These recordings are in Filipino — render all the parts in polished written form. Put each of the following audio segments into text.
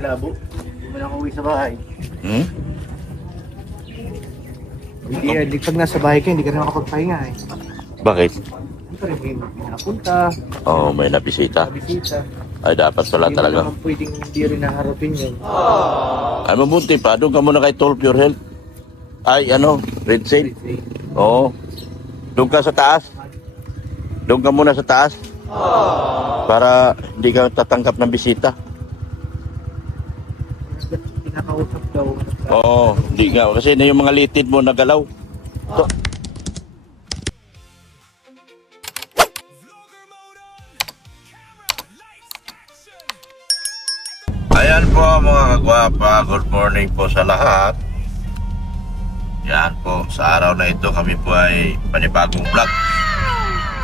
Labo. Hindi mo na ako uwi sa bahay. Hindi, pag nasa bahay ka, hindi ka na makapagpahinga eh. Bakit? Hindi pa rin may napunta, Oo, may nabisita. bisita. Ay, dapat pala Hindi talaga. naman pwedeng hindi rin naharapin yun. Ay, mabuti pa. Doon ka muna kay Tolp Your Health. Ay, ano? Red Sail? Oo. Doon ka sa taas. Doon ka muna sa taas. Para hindi ka tatanggap ng bisita. Pinakausap daw. Oo, hindi ka. Kasi na yung mga litid mo nagalaw. To. Ayan po mga kagwapa, good morning po sa lahat. Yan po, sa araw na ito kami po ay panibagong vlog.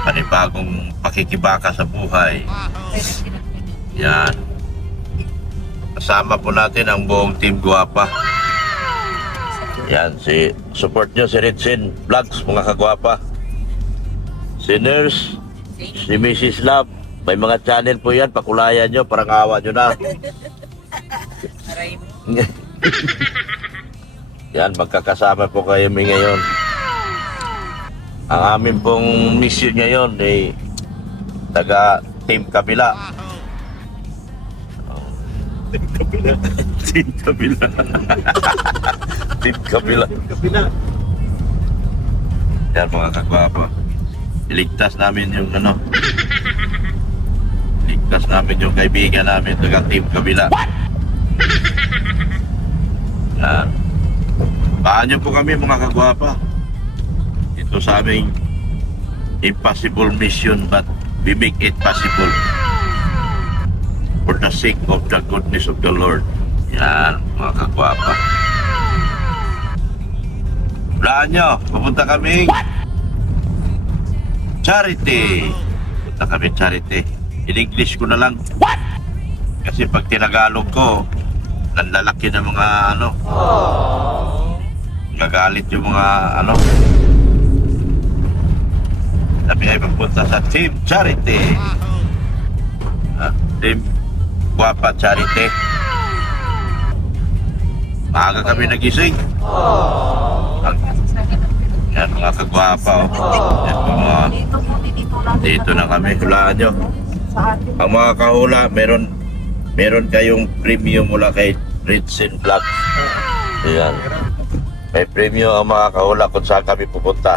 Panibagong pakikibaka sa buhay. Yan. Kasama po natin ang buong Team Guwapa. Yan, support nyo si Ritsin Vlogs, mga kagwapa. Si Nurse, si Mrs. Love. May mga channel po yan, pakulayan nyo, parang awa nyo na. Yan, magkakasama po kayo ngayon. Ang amin pong mission ngayon ay taga Team Kabila. Team Kabila. Team Kabila. Yan mga kagwapa. Iligtas namin yung iligtas namin yung kaibigan namin taga Team Kabila. Yan. Baan nyo po kami mga kagwapa. Ito sa aming impossible mission but we make it possible for the sake of the goodness of the Lord. Yan mga kagwapa. Blaan nyo, pupunta kami charity. Pupunta kami charity. In English ko na lang. Kasi pag tinagalog ko, nanlalaki ng mga gagalit yung mga Kami ay magpunta sa Team Charity. Team Guwapa Charity. Maaga kami nagising. Yan mga kagwapa. Yan mga dito na kami. Hulaan nyo. Ang mga kahula, meron kayong premium mula kay Ritsin Vlog. Ayan. May premium ang mga kahula kung saan kami pupunta.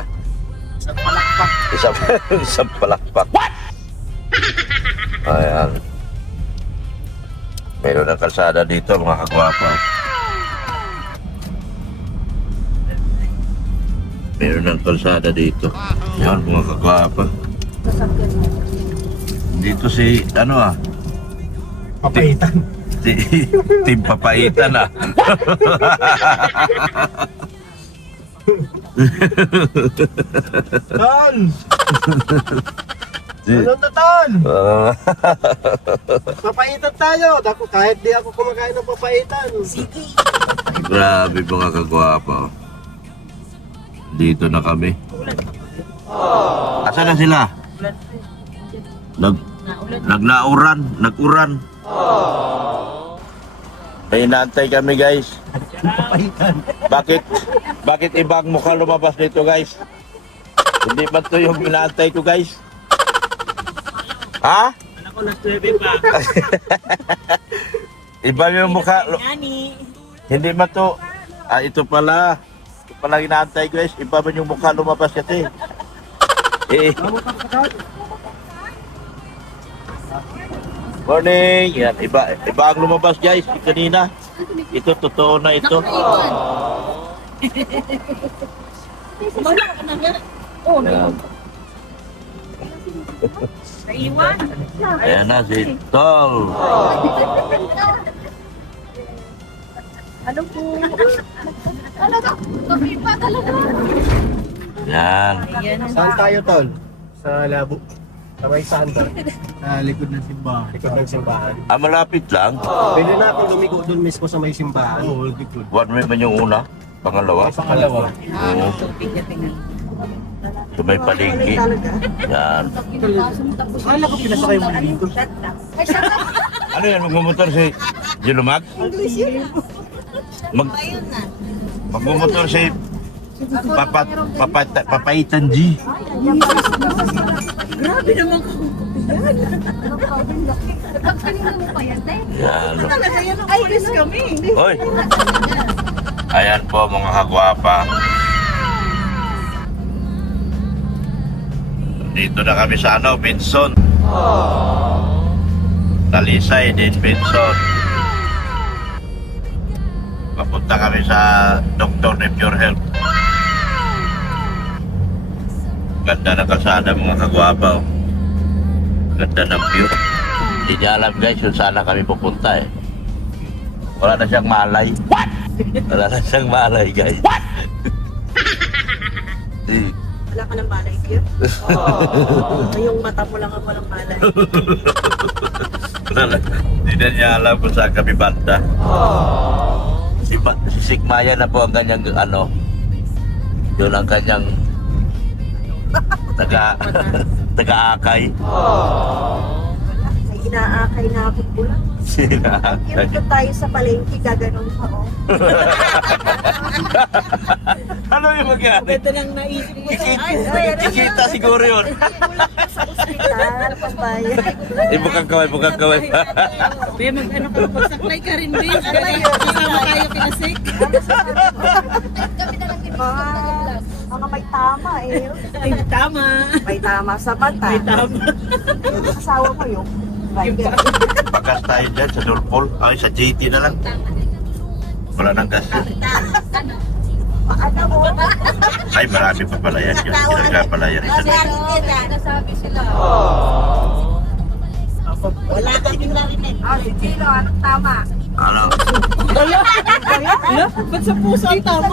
Isang palakpak. What? Ayan. Meron ng kalsada dito mga kagwapa. Meron ng kalsada dito. Yan mga kagwapa. Dito si Papaitan. Team Papaitan Ton! Anong na ton? Papaitan tayo. Kahit di ako kumakain ng papaitan. Sige. Grabe mga kagwapa. Dito na kami. Asa na sila? Nag-uran. May inaantay kami guys. Bakit ibang mukha lumabas dito guys? Hindi ba ito yung inaantay ko guys? Ha? Anak ko, nag-12 pa. Iba yung mukha. Hindi ba ito? Ito pala. Ito pala inaantay guys. Iba ba yung mukha lumabas kasi? Morning! Yan, iba ang lumabas guys. Kanina. Ito, totoo na ito. Yan. Ayan na si Tol. Ano po? Talaga? Kami pa talaga? Yan. Saan tayo, Tol? Sa Labo. Sa may sanda. Sa likod ng simbahan. Likod ng simbahan. Malapit lang. Pwede na akong lumigo doon mismo sa may simbahan. Oo, likod. One way man yung una. Pangalawa. Pangalawa. Oo. So may palengke. Yan. Akala ko pinasakay mo na dito. Ano yan? Magmumotor si Julumag? English yun ah. Magmumotor si Papaitan G. Grabe naman ka. Kanina mo pa yan, eh? Yan. Ay, kiss kami. Hoy! Ayan po mga kagwapa. Dito na kami sa ano, Benson. Talisay din, Benson. Papunta kami sa Dr. Nepure Health. Ganda na kalsada mga kagwapa. Oh. Ganda ng view. Hindi niya alam guys kung saan na kami pupunta eh. Wala na siyang malay. What? Wala na siyang malay guys. What? Wala ka ng malay, Kir? Yung mata mo lang ang walang malay. Hindi na niya alam kung saan kami banda. Si Sigmaya na po ang kanyang ano. Yun ang kanyang taga-akay. May inaakay na ako pula. Kira tayo sa palengke, gaganon pa, oh. Ano yung magyari? Ito lang naisip ko. Kikita siguro yun. Sa ospital, pambayan. Ibukang kaway. Be, mag-ano ka, magsaklay ka rin, Be. Kasama tayo kinasik. Kami na lang mga may tama eh. Ay, tama. May tama sa mata. May tama. Yung asawa mo yung driver. Pagas tayo dyan sa Dolpol. Ay, sa JT na lang. Wala nang gas yun. Ano mo? Ay, marami pa pala yan. Yung sinaga pala yan. Nasabi sila. Wala kaming narinig. Si Chilo, anong tama? Ano? Ala, ba't sa puso ang tama?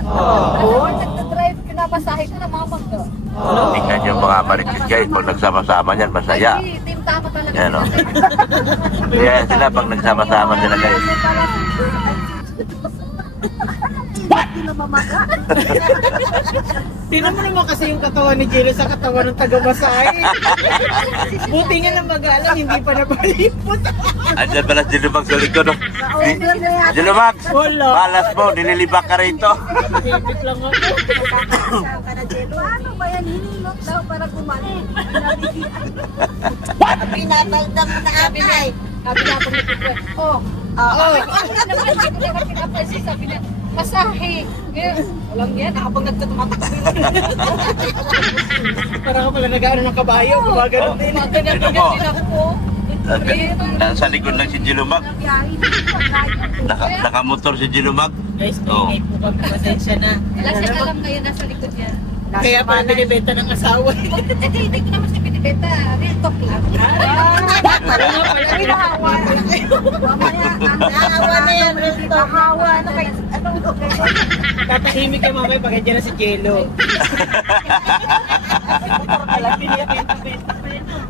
Oo. Nagdadrive, pinapasahe ko na mga pagdo. Tingnan yung mga maritis guys. Pag nagsama-sama yan, masaya. Ay, team tama talaga. Yan o. Kaya sila pag nagsama-sama sila guys. Hindi na mamaka. Tingnan mo naman kasi yung katawan ni Jello sa katawan ng taga-Masay. Buti nga na mag-alam, hindi pa napalipot. Andyan pala si Lumag sa likod. No? Over na yan. Si Lumag! Wala. Malas mo, nililibak ka rito. Bibit lang ako. Nakakasama ka na, Jello. Ano ba yan? Hinilot daw para gumaling. Pinapaldam mo na akay. Sabi na ako nagpipre. Oh, sabi niya, masahe. Alam niya, nakapag nagtatumatakbo. Parang ako pala nag-ano ng kabayo, gumagano din. Ganyan Tignan mo. din ako. Nasa likod lang si Gilumag. Nakamotor si Gilumag. Guys, Oo. maingay po kami, pasensya na. Wala siya alam ngayon nasa likod niya. Kaya pala binibenta ng asawa. Hindi ko naman siya binibenta. Real talk lang. Parang nga pala, Pinahawa na kayo. Mamaya, nahawa na yan. Nahawa na kayo. Anong ito kayo? tatahimik kay mamay pag andyan na si Jello.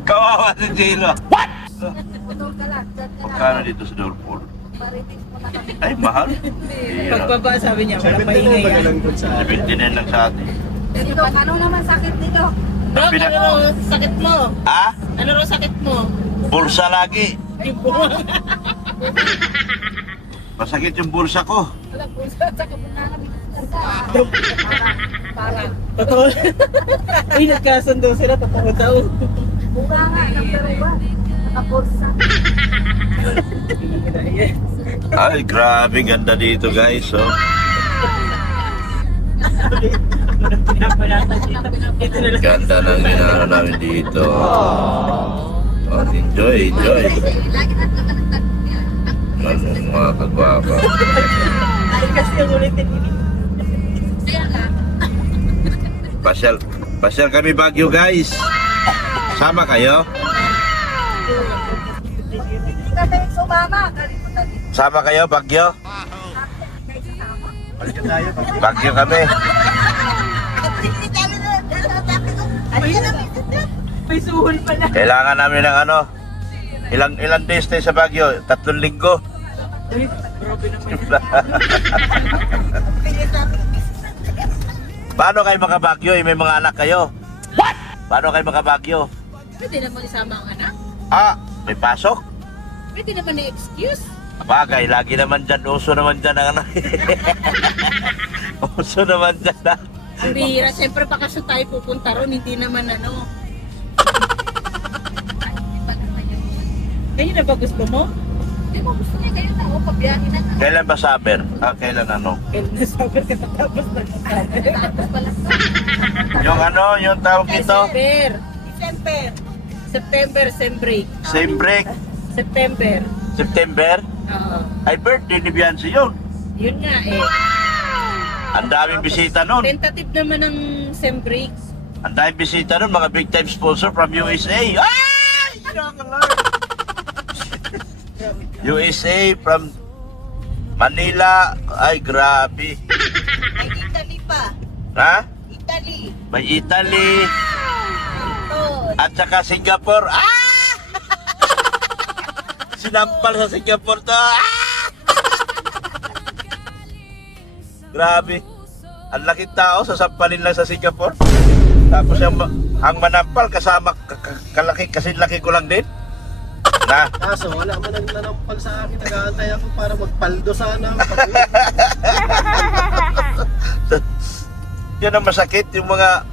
Kawawa si Jelo. What? Putol ka lang. Diyan ka lang. Magkano dito sa Dolpol? Maritis mo na kami. Ay, mahal. Pagbaba sabi niya, wala pa ingay yan. 79 lang sa atin. Dito, ano naman sakit dito? Bro, ano raw sakit mo? Ah? Ano raw sakit mo? Bulsa lagi. Yung buwan. Masakit yung bulsa ko. Wala po sa kabunahan. Para. Totoo. Ay, nagkasundo sila, totoo daw. Bunga nga, number 1. Nakapursa. Ay, grabe ganda dito guys. Oh. Ito na lang. Ganda ng ginagawa namin dito. Oh, enjoy. Lagi na naman Ano mga kagwapa. Ay, kasi ang ulitin ini. Kaya nga. Pasyal kami Baguio guys. Sama kayo? Kasi sumama. Kalimutan dito. Sama kayo Baguio? Baguio kami. May suhol pala. Kailangan namin ng ano? Ilang days tayo sa Baguio? 3 linggo. Uy, grabe naman. Paano kayo maka-Baguio? May mga anak kayo? What? Paano kayo maka-Baguio? Pwede naman isama ang anak. Ah, may pasok? Pwede naman i-excuse. Bagay, lagi naman dyan, uso naman dyan ang ano. Uso naman dyan na. Ang bihira, siyempre bakasyon tayo pupunta ron, hindi naman ano. Ganyan na ba gusto mo? Hindi mo gusto niya kayo tao, pabiyahin na nga. Kailan ba summer? Kailan ano? Kaya nasabi ka tatapos na nasabi. Tapos pala sa... Yung ano, yung tawag dito? December. September, sem break. Same break. September. September? Oo. Ay, birthday ni Beyonce yun. Yun nga eh. Ang daming bisita nun. Tentative naman ng sem break. Ang daming bisita nun, mga big time sponsor from USA. Ay! USA from Manila. Ay, grabe. May Italy pa. Ha? Italy. May Italy. Ito. At saka Singapore. Ah! Sinampal sa Singapore to. Ah! Grabe. Ang laki tao, sasampalin lang sa Singapore. Tapos ang manampal kasama kalaki kasi laki ko lang din. Na. Kaso wala man ang nanampal sa akin. Nag-aantay ako para magpaldo sana. Yun ang masakit, yung mga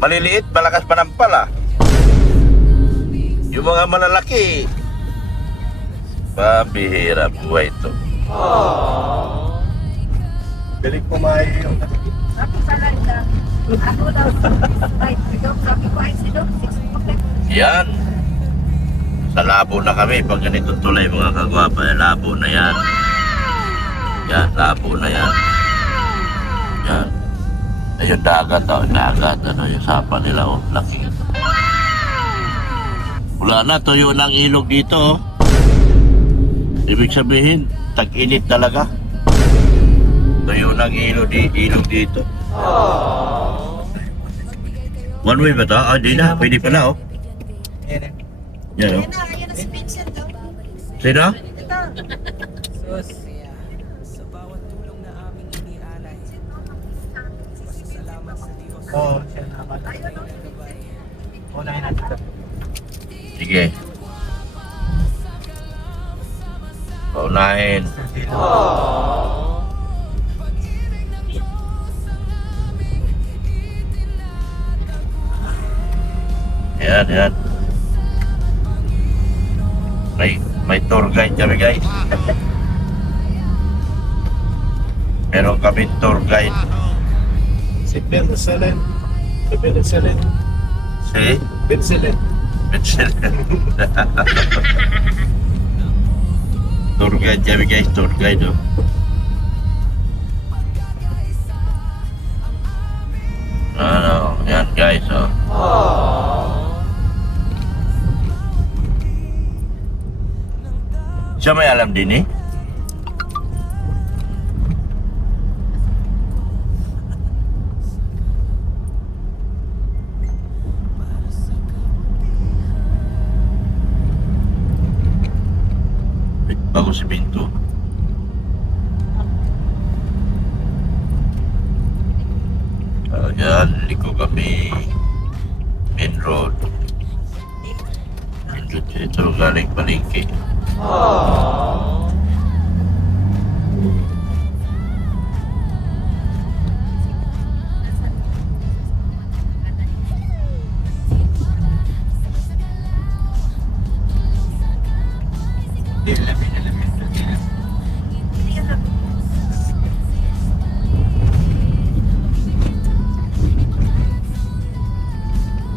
maliliit, malakas manampal ah. Yung mga malalaki, pambihira buhay ito. Galing pumayo yung Sabi sa landa, ako daw, ay, sabi ko ay sino, 6 o'clock. Yan. Sa labo na kami. Pag ganito tulay mga kagwapa, labo na yan. Yan, labo na yan. Yan. Ayun, dagat, oh, dagat. Ano yung sapa nila, oh, laki. Wala na, tuyo ng ilog dito, oh. Ibig sabihin, tag-init talaga. Tuyo ng ilog dito. One way ba ito? Ah, di na. Pwede pala, oh. Yan, oh. Ayan na si Vincent daw. Sino? Ito. Sus. Oo, siya naman. Unahin natin. Sige. Paunahin. Yan, yan. May tour guide kami, guys. Meron kami tour guide. Si Penicillin. Si Penicillin. Si Penicillin. Mitchell. Tour guide kami, guys. Tour guide, oh. Ano, yan, guys, oh. Siya may alam din, eh. Bago si Pinto. Yan, liko kami. Main road. Ito galing palengke.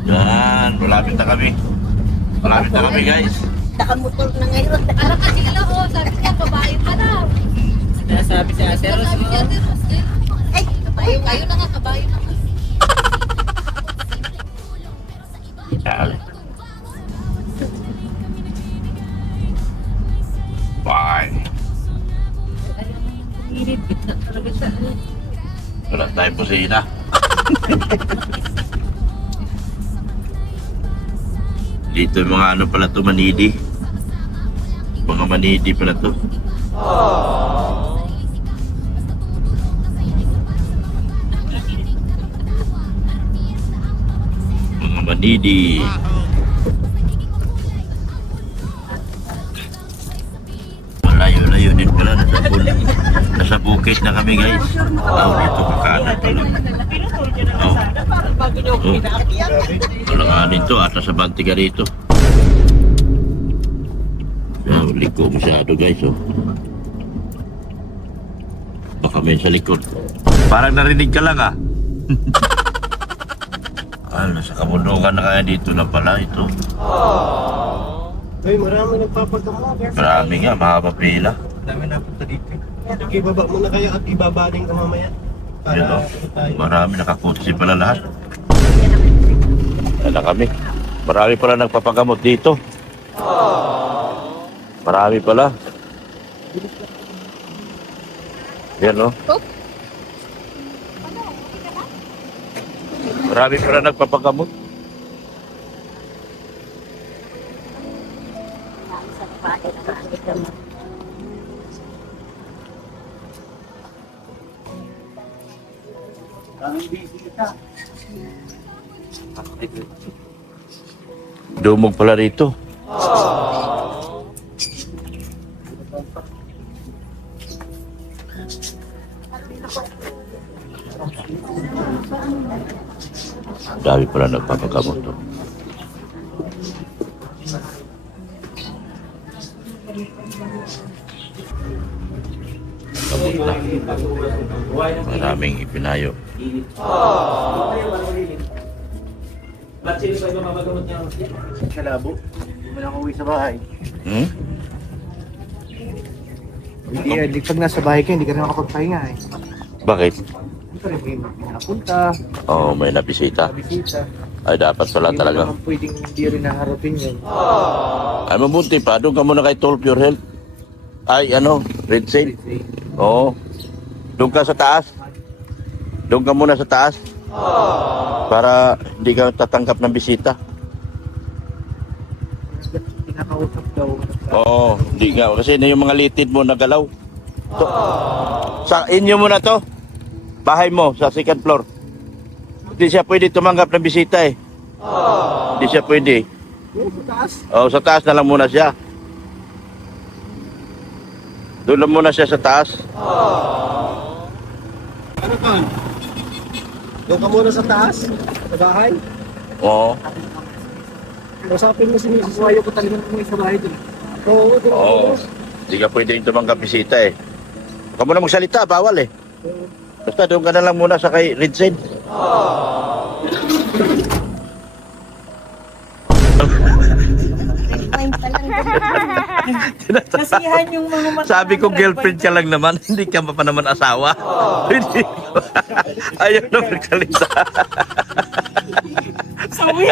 Yan, malapit na kami. Malapit na kami, guys. Nakamotor na ngayon. Alam kasi nila, oh, sabi niya, babae pa daw. Sinasabi si Ate Ros, Sabi niya, oh. Ate Ros, eh. Ay, Kayo na nga, kabayo na nga. Dali. Bye. Pilit, gitna talaga siya. Wala tayong pusina. Dito yung mga ano pala to, manidi. Mga manidi pala to. Mga manidi. Malayo na Wala, nasa bukid na kami guys. Oh, dito kakanan tuloy. Oh. Parang bago niyo ako pinaakyat. Wala nga dito, ata sa bantiga dito. Liko masyado guys, oh. Baka may sa likod. Parang narinig ka lang, ah. Nasa kabundukan na kaya dito na pala ito. Ay, marami nagpapagamot. Marami nga, mahaba pila. Dami na punta dito. Ibaba muna kayo at ibabaling ka mamaya. Yun, oh. Tayo. Marami nakakutsi pala lahat. Ano kami? Marami pala nagpapagamot dito. Marami pala. Yan, oh. Marami pala nagpapagamot. Dumog pala rito. Dami pala nagpapagamot to. Gamot na. Maraming ipinayo. Sa labo. Hindi mo na uwi sa bahay. Hmm? Hindi, pag nasa bahay ka, hindi ka na makapagpahinga eh. Bakit? Hindi ka rin pinapunta, Oh, may nabisita. bisita. Ay, dapat pala Hindi talaga. mo naman pwedeng hindi rin naharapin yun. Ay, mabuti pa. Doon ka muna kay Talk Your Health. Ay, ano? Red Sail? Oo. Doon ka sa taas. Doon ka muna sa taas. Para hindi ka tatanggap ng bisita. Pinakausap daw. Oo, hindi nga. Kasi na yung mga litid mo nagalaw. So, sa inyo mo na to. Bahay mo, sa second floor. Hindi siya pwede tumanggap ng bisita eh. Hindi siya pwede. Sa taas. Oo, sa taas na lang muna siya. Doon lang muna siya sa taas. Ano ka? Doon ka muna sa taas, sa bahay. Oo. Usapin mo si Mrs. Wayo ko talagang umuwi sa bahay doon. Oo, doon. Oo. Hindi ka pwedeng tumanggap bisita eh. Huwag ka muna magsalita, bawal eh. Basta doon ka na lang muna sa kay Red Sail. Kasihan yung mga mata. Sabi ko girlfriend ka lang naman, hindi ka pa naman asawa. Hindi. Ayaw na magsalita. Sawi.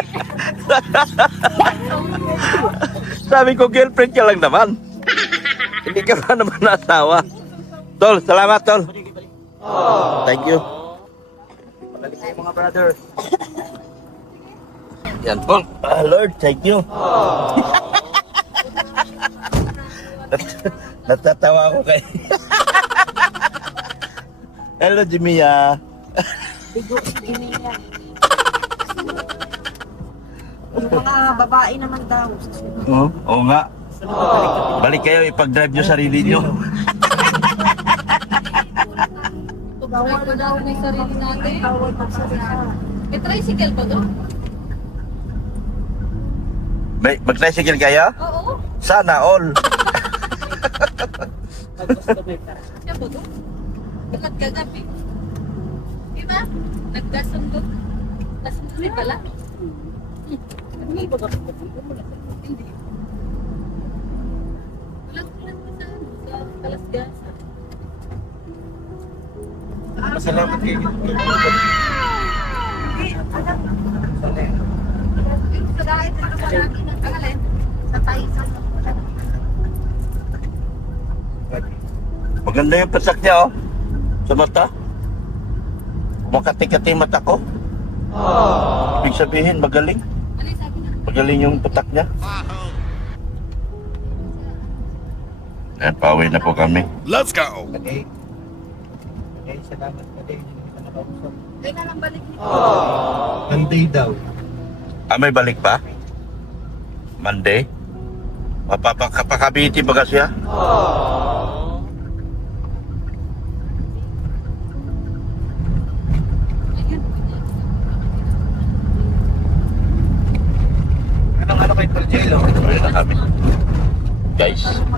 Sabi ko girlfriend ka lang naman. Hindi ka pa naman asawa. Tol, salamat tol. Thank you. Balik kayo mga brother. Yan tol. Lord, thank you. Natatawa ako kay... Hello, Jimia. Yung mga babae naman daw. Oo nga. Balik kayo, ipag-drive nyo sarili nyo. Bawal na daw may sarili natin. Bawal na sarili. May tricycle ba doon? Mag-tricycle kayo? Oo. Sana all. Siya ba doon? Bakat kagabi. Diba? Nagkasundot. Kasundot pala. Hindi ba ka hindi. Ulang-ulang pa sa Kalasgasa. Masalamat kayo. Yung sa dahil na naman natin ang alin. Sa Tyson. Maganda yung pasak niya, oh. Sa mata. Makati-kati yung mata ko. Ibig sabihin, magaling. Ano yung sabi na? Magaling yung patak niya. Ayan, pauwi na po kami. Let's go! Okay. Okay, salamat ka din. Hindi ka nakausap. Ay na lang balik niyo. Monday daw. Ah, may balik pa? Monday? Mapapakabiti ba siya?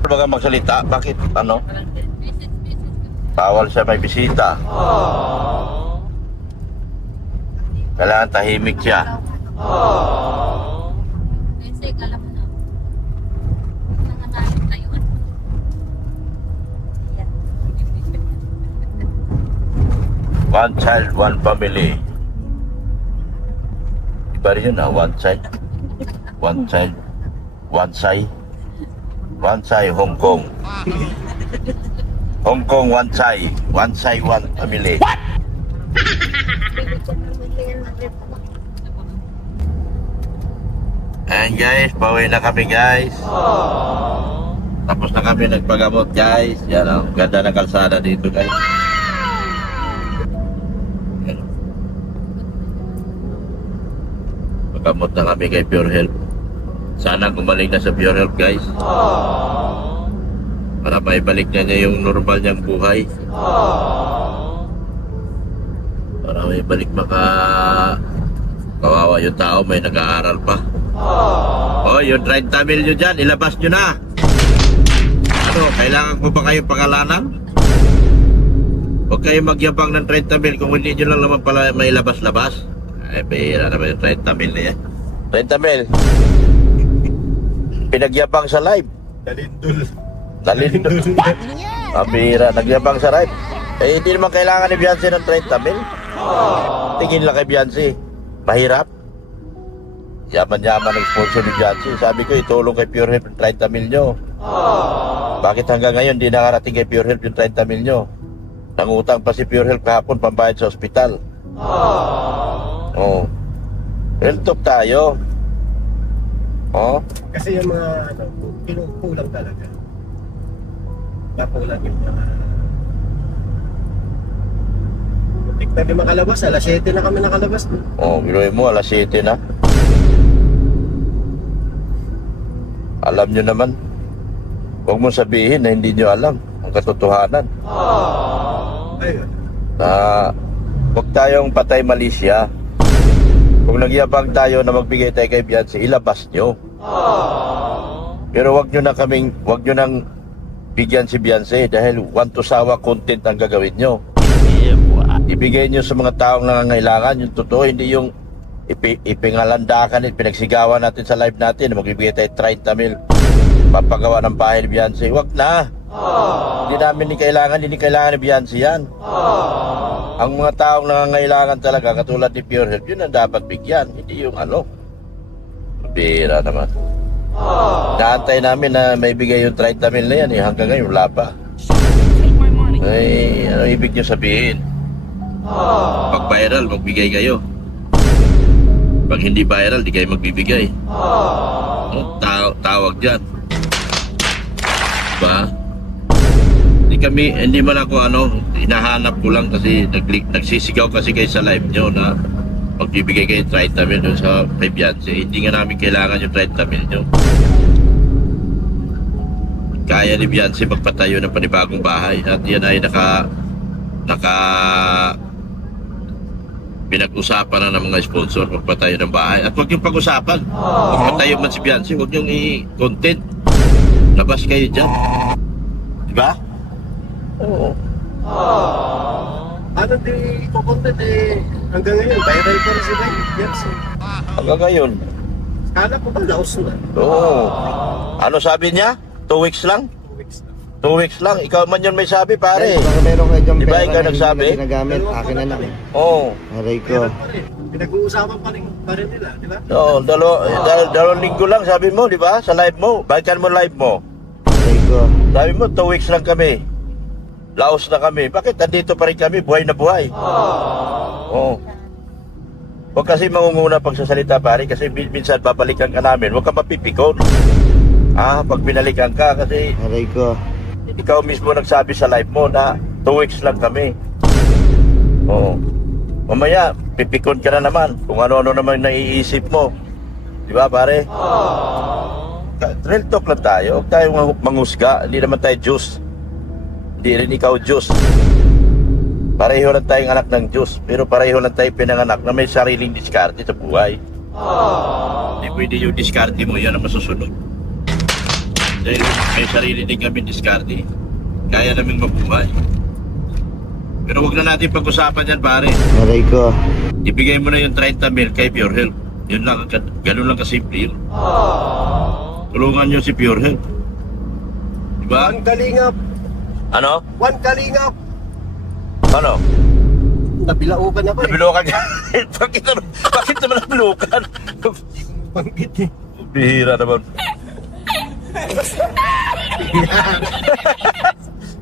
ba kang magsalita? Bakit? Ano? Bawal siya may bisita. Kailangan tahimik siya. Kasi kala mo na. Nangangalit tayo. One child, one family. Iba rin yun, one child. One child, one say. One say, Hong Kong. Hong Kong, one say. One say, one family. What? Ayan guys, pauwi na kami guys. Tapos na kami nagpagamot guys. Yan ang ganda ng kalsada dito guys. Yan. Pagamot na kami kay Pure Health. Sana gumaling na sa Pure Health guys. Para maibalik niya yung normal niyang buhay. Para maibalik kawawa yung tao, may nag-aaral pa. Oh, yung 30 mil nyo dyan, ilabas nyo na. Ano, kailangan ko ba kayo pangalanan? Huwag kayo magyabang ng 30 mil kung hindi nyo lang naman pala may labas-labas. Ay, bihira naman yung 30 mil na yan. 30 mil. Pinagyabang sa live. Dalindol. Dalindol. Mabihira, nagyabang sa live. Eh, hindi naman kailangan ni Beyonce ng 30 mil. Tingin lang kay Beyonce. Mahirap. Yaman-yaman ang sponsor ni Beyonce. Sabi ko, itulong kay Pure Health yung 30 mil nyo. Bakit hanggang ngayon di nakarating kay Pure Health yung 30 mil nyo? Nangutang pa si Pure Health kahapon pambayad sa ospital. Oh. Real talk tayo. Oh. Kasi yung mga kinukulang talaga. Nakulang yung mga... Butik na di makalabas. Alas 7 na kami nakalabas. Oh, biruin mo, alas 7 na. Alam nyo naman. Huwag mo sabihin na hindi nyo alam ang katotohanan. Ayun. Na huwag tayong patay malisya. Kung nagyabang tayo na magbigay tayo kay Beyonce, ilabas nyo. Pero huwag nyo nang bigyan si Beyonce dahil want to sawa content ang gagawin nyo. Ibigay nyo sa mga taong nangangailangan yung totoo, hindi yung ipingalandakan, pinagsigawan natin sa live natin, magbibigay tayo 30 mil papagawa ng bahay ni Beyonce. Huwag na. Hindi namin hindi kailangan ni Beyonce yan. Ang mga taong nangangailangan talaga, katulad ni Pure Health, yun ang dapat bigyan, hindi yung ano. Bira naman. Naantay namin na may bigay yung 30 mil na yan, hanggang ngayon wala pa. Ay, ano ibig nyo sabihin? Pag viral, magbigay kayo. Pag hindi viral, di kayo magbibigay. Tawag dyan. Diba? Hindi man ako hinahanap ko lang kasi nagsisigaw kasi kayo sa live nyo na magbibigay kayo 30 mil doon sa kay Beyonce. Hindi nga namin kailangan yung 30 mil nyo. Kaya ni Beyonce magpatayo ng panibagong bahay at yan ay pinag-usapan na ng mga sponsor magpatayo ng bahay. At huwag yung pag-usapan. Magpatayo man si Beyonce, huwag yung i-content. Labas kayo dyan. Diba? Oo. Ano di kukontent hanggang ngayon, viral pa rin si Beyonce. Hanggang ngayon. Kala ko ba laos na? Oo. Ano sabi niya? 2 weeks lang? 2 weeks na. 2 weeks lang. Ikaw man yun may sabi, pare. Baka meron kayo dyan Di ba pera ikaw na nagsabi? hindi na ginagamit, akin na lang. Oo. Aray ko. Meron pa rin. Pinag-uusapan pa rin nila, di ba? Oo, dalawang linggo lang sabi mo, di ba? Sa live mo. Balikan mo live mo. Aray ko. Sabi mo, 2 weeks lang kami. Laos na kami. Bakit nandito pa rin kami? Buhay na buhay. Oo. Huwag kasi mangunguna pagsasalita, pare, kasi minsan babalikan ka namin. Huwag ka mapipikon. Pag binalikan ka kasi Aray ko. ikaw mismo nagsabi sa live mo na 2 weeks lang kami. Oo. Mamaya, pipikon ka na naman kung ano-ano naman naiisip mo. Di ba, pare? Real talk lang tayo. Huwag tayong mangusga. Hindi naman tayo Diyos. Hindi rin ikaw Diyos. Pareho lang tayong anak ng Diyos. Pero pareho lang tayong pinanganak na may sariling diskarte sa buhay. Hindi pwede yung diskarte mo, yan ang masusunod. Dahil may sarili din kami diskarte. Kaya namin mabuhay. Pero wag na natin pag-usapan yan, pare. Aray ko. Ibigay mo na yung 30 mil kay Pure Health. Yun lang, ganun lang kasimple yun. Tulungan nyo si Pure Health. Diba? One kalingap! Ano? One kalingap! Ano? Nabilaukan na ba eh? Nabilokan ka? Bakit naman nabilokan? Panggit eh. Bihira naman.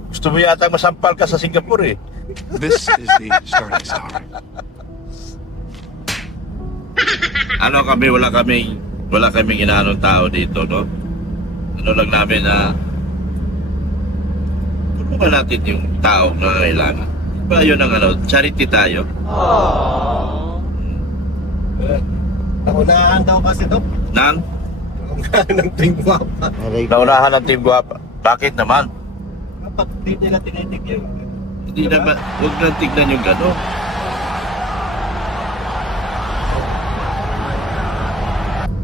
Gusto mo yata masampal ka sa Singapore eh. This is the starting sound. Ano kami, wala kaming inaanong tao dito, no? Ano lang namin na tulungan natin yung tao na kailangan. Diba yun ang ano, charity tayo. Naunahan daw kasi Dok. Nang Naunahan ng Team Guapa. Aray ko. naunahan ng Team Guapa. Bakit naman? Kapag di nila tinitig yung... Hindi naman, huwag na tignan yung gano'n.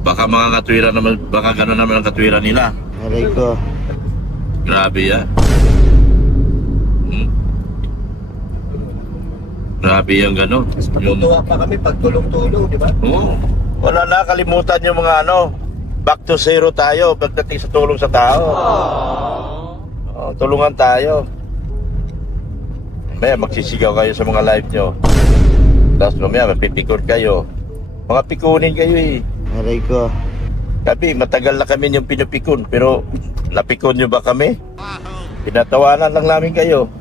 Baka mga katwira naman, baka gano'n naman ang katwira nila. Aray ko. Grabe yan. Grabe yung gano'n. Mas Yung, matutuwa pa kami pag tulong-tulong, di ba? oo. Wala na, kalimutan yung mga ano. Back to zero tayo pagdating sa tulong sa tao. Oh, tulungan tayo. Mamaya magsisigaw kayo sa mga live nyo. Tapos mamaya mapipikon kayo. Mga pikunin kayo eh. Aray ko. Sabi, matagal na kami yung pinupikon. Pero napikon nyo ba kami? Pinatawanan lang namin kayo.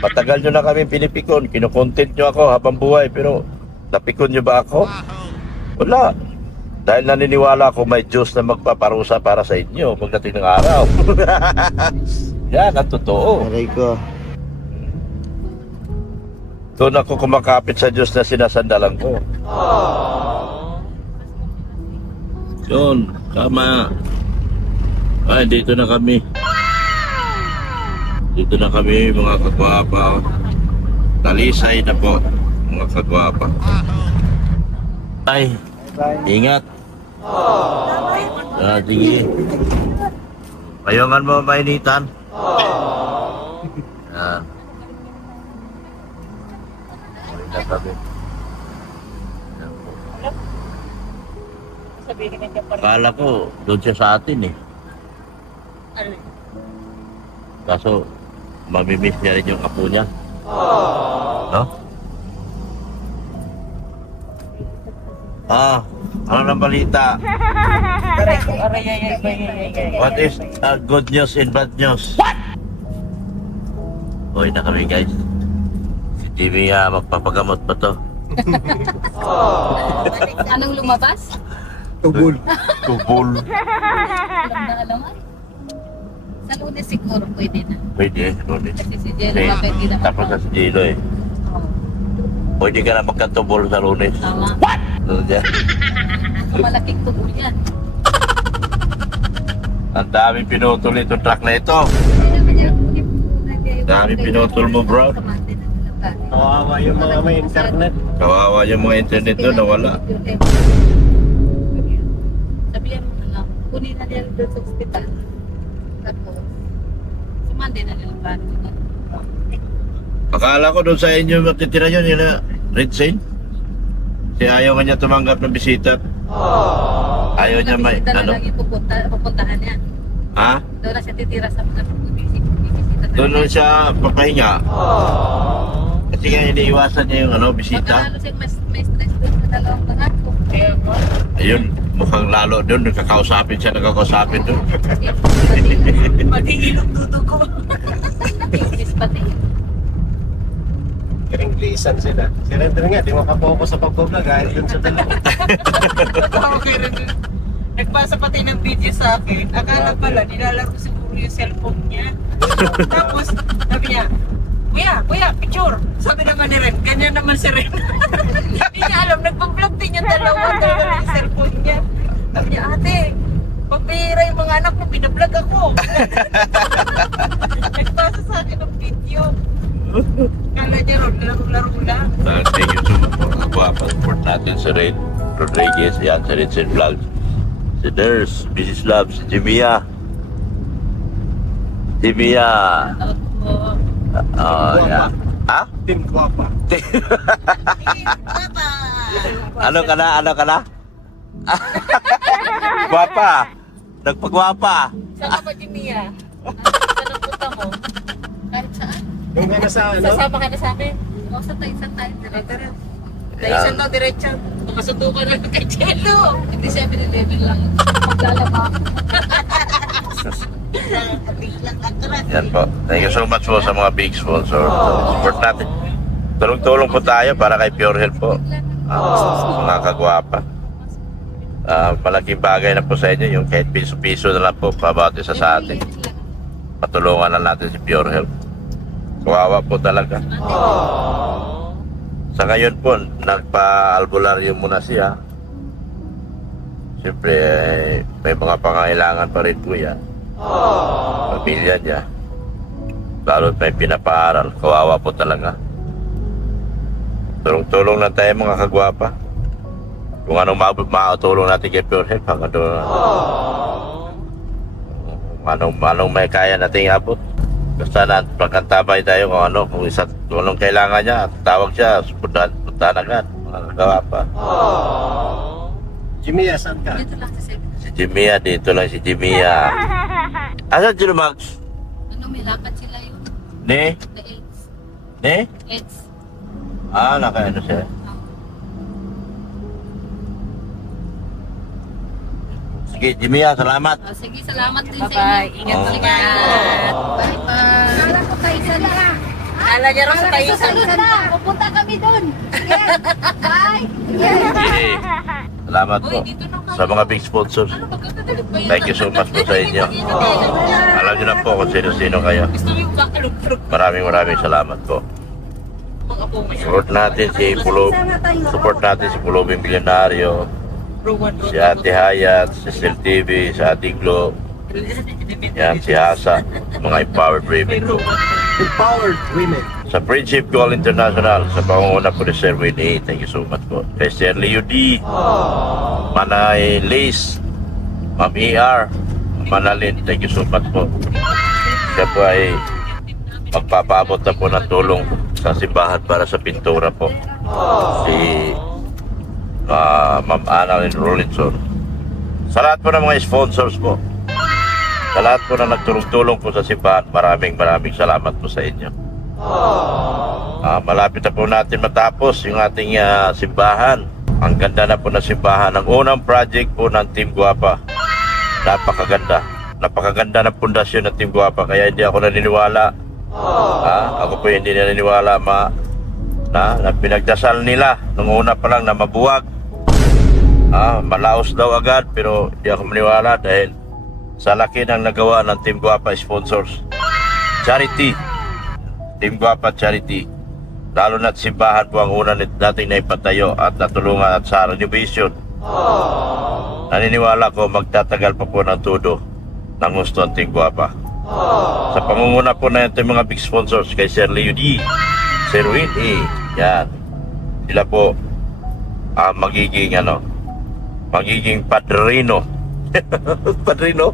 Matagal nyo na kami pinipikon. Kinukontent nyo ako habang buhay. Pero napikon nyo ba ako? Wala. Dahil naniniwala ako may Diyos na magpaparusa para sa inyo pagdating ng araw. Yan ang totoo. Aray ko. Doon ako kumakapit sa Diyos na sinasandalan ko. Yun, tama. Ay, dito na kami. Dito na kami, mga kagwapa. Talisay na po, mga kagwapa. Ay, ingat. Sige. Payungan mo, mainitan. Yan. Uwi na kami. Yan po. Sabihin niya pa rin. Akala ko, doon siya sa atin eh. Ano? Kaso, mamimiss niya rin yung apo niya. No? Ano ng balita? Aray ko, aray, ay. What is good news and bad news? What? Uy na kami guys. Si TV magpapagamot pa to. Anong lumabas? Tugul. Tubol. Alam na alaman. Sa Lunes siguro pwede na. Pwede, Lunes. Kasi si Jello Okay. bakit hindi naman. Tapos na si Gilo eh. Pwede ka na magkatubol sa Lunes. Tama. Ano dyan? Malaking tubo yan. Ang daming pinutol itong truck na ito. Dami pinutol mo, bro. Kawawa yung mga may internet. Kawawa yung mga internet doon na wala. Sabihan mo na lang, kunin na nila doon sa ospital. Tapos, sumandi na nila ba? Akala ko doon sa inyo matitira yun, yun na Red Saint. Kasi ayaw nga niya tumanggap ng bisita. Ayaw niya may, Bisita na ano? lang yung pupuntahan niya. Ha? Doon na siya titira sa mga bisita. Doon lang siya papahinga. Kasi nga iniiwasan niya yung ano, bisita. Magkalalo siya may stress doon sa dalawang bangako. Ayun, mukhang lalo doon, nakakausapin doon. Magigilong dudugo. English pati. Inglesan sila. Si Render nga, di makapokus sa pag-vlog dahil dun sa dalawa. Okay rin. Nagpasa pati ng video sa akin. Akala pala, nilalaro siguro yung cellphone niya. Tapos, sabi niya, Kuya, picture. Sabi naman ni Ren, ganyan naman si Ren. Hindi niya alam, nagpa-vlog din yung dalawa yung cellphone niya. Sabi niya, ate, pagpira yung mga anak mo, binablog ako. Nagpasa sa akin ng video. Kala niya ron, laro-laro lang. Thank you so much for the support natin sa Red Rodriguez. Yan, sa Red Saint Vlogs. Si Nurse, Mrs. Love, si Jimia. Jimia. Opo. Oh, yeah. Ha? Team Guapa. Ano ka na? Ano ka na? Guwapa. Nagpagwapa. Saan ka ba, Jimia? Saan ang punta mo? Kahit saan? Yung nga sa ano? Sasama ka na sa amin. O, sa tayo, diretso. Daisan daw diretso. Makasundo ka na kay Jello. Hindi 7-Eleven lang. Maglalaba. Yan po. Thank you so much po sa mga big sponsor. Support natin. Tulong-tulong po tayo para kay Pure Health po. Mga kagwapa. Malaking bagay na po sa inyo yung kahit piso-piso na lang po pabawat isa sa atin. Patulungan na natin si Pure Health. Kawawa po talaga. Sa ngayon po, nagpa-albularyo muna siya. Siyempre, may mga pangailangan pa rin po yan. Pamilya niya. Lalo't may pinapaaral. Kawawa po talaga. Tulong-tulong lang tayo mga kagwapa. Kung anong mautulong natin kay Pure Health, hanggang doon. Anong may kaya nating abot. Basta na, pagkantabay tayo kung ano, kung anong kailangan niya, tawag siya, puntahan agad, mga kagwapa. Jimmy, saan ka? Dito lang sa 7. Si Jimia, dito lang si Jimia. Asan si Max? Ano, may lakad sila yun. Ne? The AIDS. Ne? AIDS. Nakaano siya. Sige, Jimia, salamat. O, sige, salamat din sa Bye-bye. inyo. Ingat Oh. ingat. Bye-bye. Kala ko tayo sa na. Kala niya raw sa tayo sa Pupunta kami doon. Sige. Bye. Sige. Salamat po Uy, dito na kayo. sa mga big sponsors. Ano, magkakagalit pa yan? Thank you so much po sa inyo. Alam niyo na po kung sino-sino kayo. Gusto mo yung kakalog-kalog Maraming salamat po. mga po mo. Support natin si Pulubing Milyonaryo, si Ate Hayat, si Cecil TV, si Ate Glo, yan, si Hasa, mga empowered women. Empowered women. Sa Friendship Goal International, sa pangunguna po ni Sir Winnie, thank you so much po. Kay Sir Leo D, Manay Lace, Ma'am ER, Manalin, thank you so much po. Siya po ay magpapaabot na po ng tulong sa simbahan para sa pintura po. Si Ma'am Annalyn Rollinson. Sa lahat po ng mga sponsors po, sa lahat po na nagtulong-tulong po sa simbahan, maraming salamat po sa inyo. Malapit na po natin matapos yung ating simbahan. Ang ganda na po na simbahan. Ang unang project po ng Team Guapa. Napakaganda ng pundasyon ng Team Guapa. Kaya hindi ako naniniwala. Ako po hindi naniniwala na pinagdasal nila nung una pa lang na mabuwag. Malaos daw agad, pero hindi ako maniwala dahil sa laki ng nagawa ng Team Guapa sponsors. Charity. Team Guapa Charity. Lalo na't simbahan po ang una nating naipatayo at natulungan at sa renovation. Naniniwala ko magtatagal pa po ng todo ng gusto ang Team Guapa. Sa pangunguna po na ito mga big sponsors kay Sir Leo D, Sir Winnie, yan. Sila po magiging padrino. Padrino?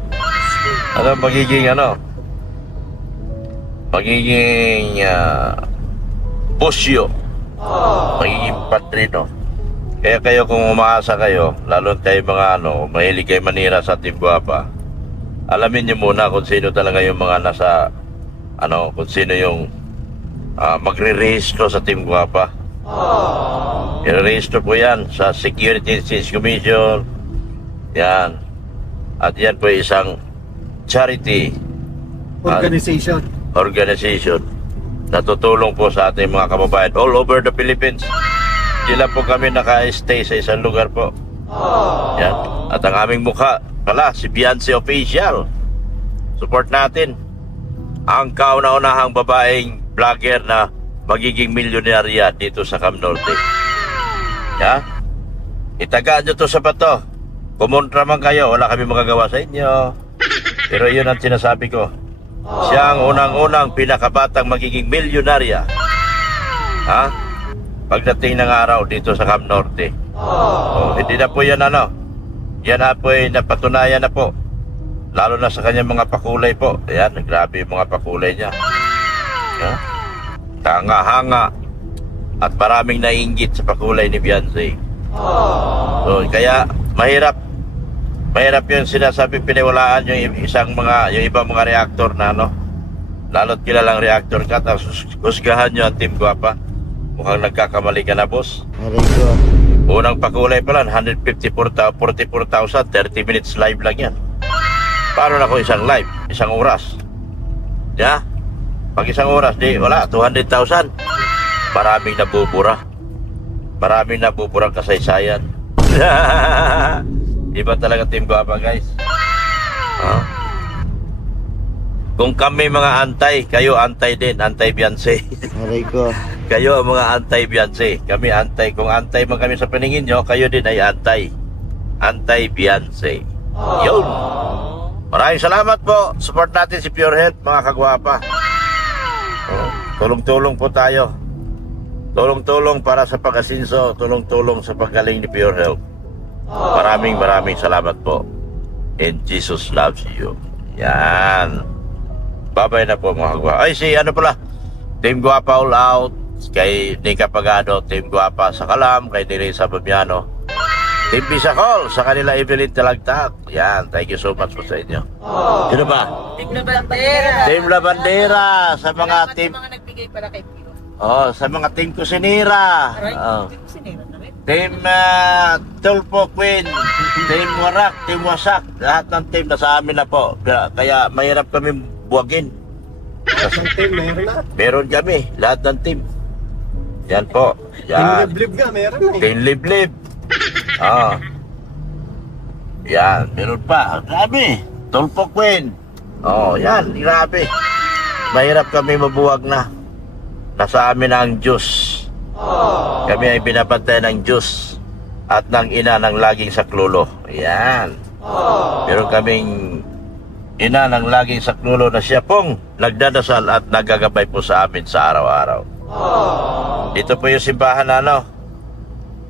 Magiging posyo. Magiging padrino. Kaya kayo kung umaasa kayo, lalo kayo mga mahilig kayo manira sa Team Guapa, alamin niyo muna kung sino talaga yung mga nasa kung sino yung magre-rehistro sa Team Guapa. I-rehistro po yan sa Security and Exchange Commission. Yan. At yan po isang charity organization na tutulong po sa ating mga kababayan all over the Philippines. Hindi lang po kami naka-stay sa isang lugar po. Yan. At ang aming mukha pala, si Beyonce Official. Support natin ang kauna-unahang babaeng vlogger na magiging milyonarya dito sa Cam Norte. Ya? Itagaan nyo to sa bato. Kumontra man kayo, wala kami magagawa sa inyo. Pero yun ang sinasabi ko. Siya ang unang-unang pinakabatang magiging milyonarya. Pagdating ng araw dito sa Cam Norte. Hindi na po yan yan na po ay napatunayan na po. Lalo na sa kanyang mga pakulay po. Ayan, grabe yung mga pakulay niya. Yeah. Hanga-hanga. At maraming naiinggit sa pakulay ni Beyonce. So, kaya mahirap yun sinasabi piniwalaan yung ibang mga reactor na lalo't kilalang reactor ka, tapos husgahan nyo ang Team Guapa. Mukhang nagkakamali ka na, boss. Aray ko. Unang pakulay pa lang, 144,000, 30 minutes live lang yan. Paano na kung isang live, isang oras? Yeah? Pag isang oras, di wala, 200,000. Maraming nabuburang kasaysayan. Iba talaga Team Guapa, guys. Kung kami mga antay, kayo antay din, anti-Beyonce. Aray ko. Kayo ang mga anti-Beyonce. Kami antay. Kung antay man kami sa paningin nyo, kayo din ay antay. Anti-Beyonce. Yun. Maraming salamat po. Support natin si Pure Health, mga kagwapa. Tulong-tulong po tayo. Tulong-tulong para sa pag-asinso. Tulong-tulong sa paggaling ni Pure Health. Maraming salamat po. And Jesus loves you. Yan. Babay na po mga kagwapa. Ay, ano pala? Team Guapa all out. Kay Nika Pagano, Team Guapa sa Kalam. Kay Nerissa Bamiano, Team Bisacol, sa kanila Evelyn Talagtak. Yan, thank you so much po sa inyo. Sino ba? Team Labandera. Team Labandera. Sa mga team, Mga nagbigay pala kay Pio. sa mga Team Kusinira. Team Sinera na rin. Team Tulpo Queen, Team Warak, Team Wasak. Lahat ng team nasa amin na po. Kaya mahirap kami buwagin. Isang team, meron na. Meron kami, lahat ng team. Yan po. Team Yan. liblib ka, meron na eh. Team Liblib. Yan, meron pa. Grabe. Tulpo Queen. Yan, grabe. Mahirap kami mabuwag na. Nasa amin ang Diyos. Kami ay binabantay ng Diyos at ng ina ng laging saklulo. Yan. Meron kaming ina ng laging saklulo na siya pong nagdadasal at nagagabay po sa amin sa araw-araw. Dito po yung simbahan na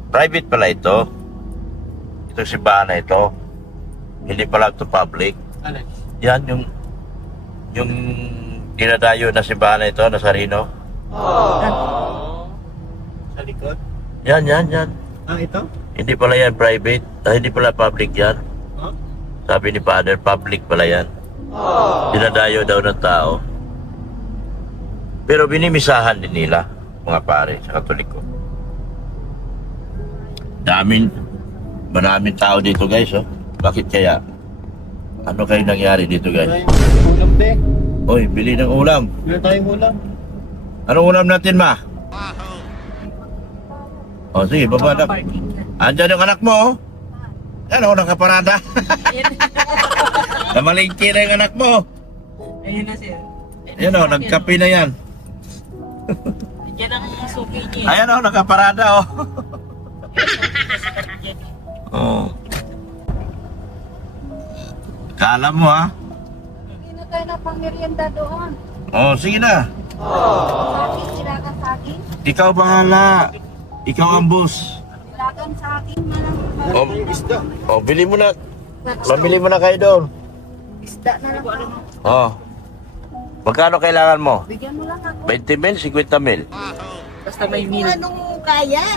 private pala ito. Itong simbahan na ito. Hindi pala ito public. Yan yung dinadayo na simbahan na ito na Sarino. Sa likod. Yan. Ito? Hindi pala yan private. Hindi pala public yan. Sabi ni Father, public pala yan. Dinadayo daw ng tao. Pero binimisahan din nila, mga pare, sa Katoliko. Maraming tao dito, guys, Bakit kaya? Ano kayo nangyari dito, guys? Ulam de. Oy, bili ng ulam. Bili tayong ulam. Anong ulam natin, ma? Sige, baba na. Andyan yung anak mo, Yan, nakaparada. Namalingki na yung anak mo. Ayun na sir. Ayan nagkape na yan. Diyan ang suki niya. Ayan nakaparada Kala mo Hindi na tayo na pang merienda doon. sige na. Saging, silakan saging. Ikaw bahala. Ikaw ang boss. Silakan saging, Yung isda. Bili mo na. Mamili mo na kayo doon. isda na lang. Magkano kailangan mo? Bigyan mo lang ako. 20 mil, 50 mil. Basta may meal. Anong kaya?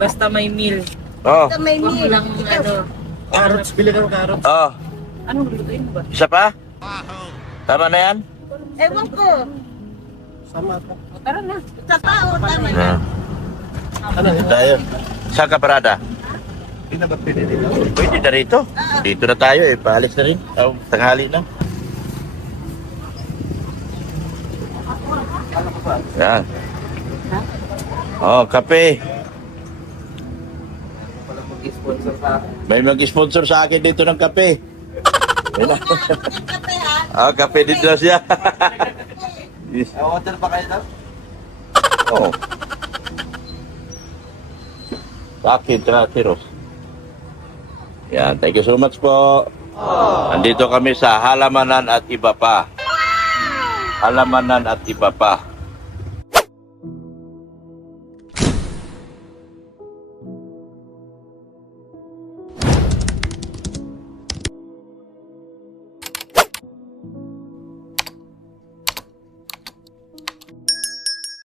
Basta may meal. Sa may Huwag mo meal. lang Carrots, bili ka ng carrots. Anong lutuin mo ba? Isa pa? Tama na yan? Ewan ko. Sama pa. O, tara na. Sa tao, tama na. Ano yun? Tayo. Saan ka parada? Hindi na ba pili dito? Pwede na rito. Dito na tayo paalis na rin. Tanghali na. Yan. Kape. May mag-sponsor sa akin dito ng kape. Kape ha. Kape din daw siya. Water pa kayo daw? Bakit, Tiros? Yan, thank you so much po. Nandito kami sa halamanan at iba pa. Halamanan at iba pa.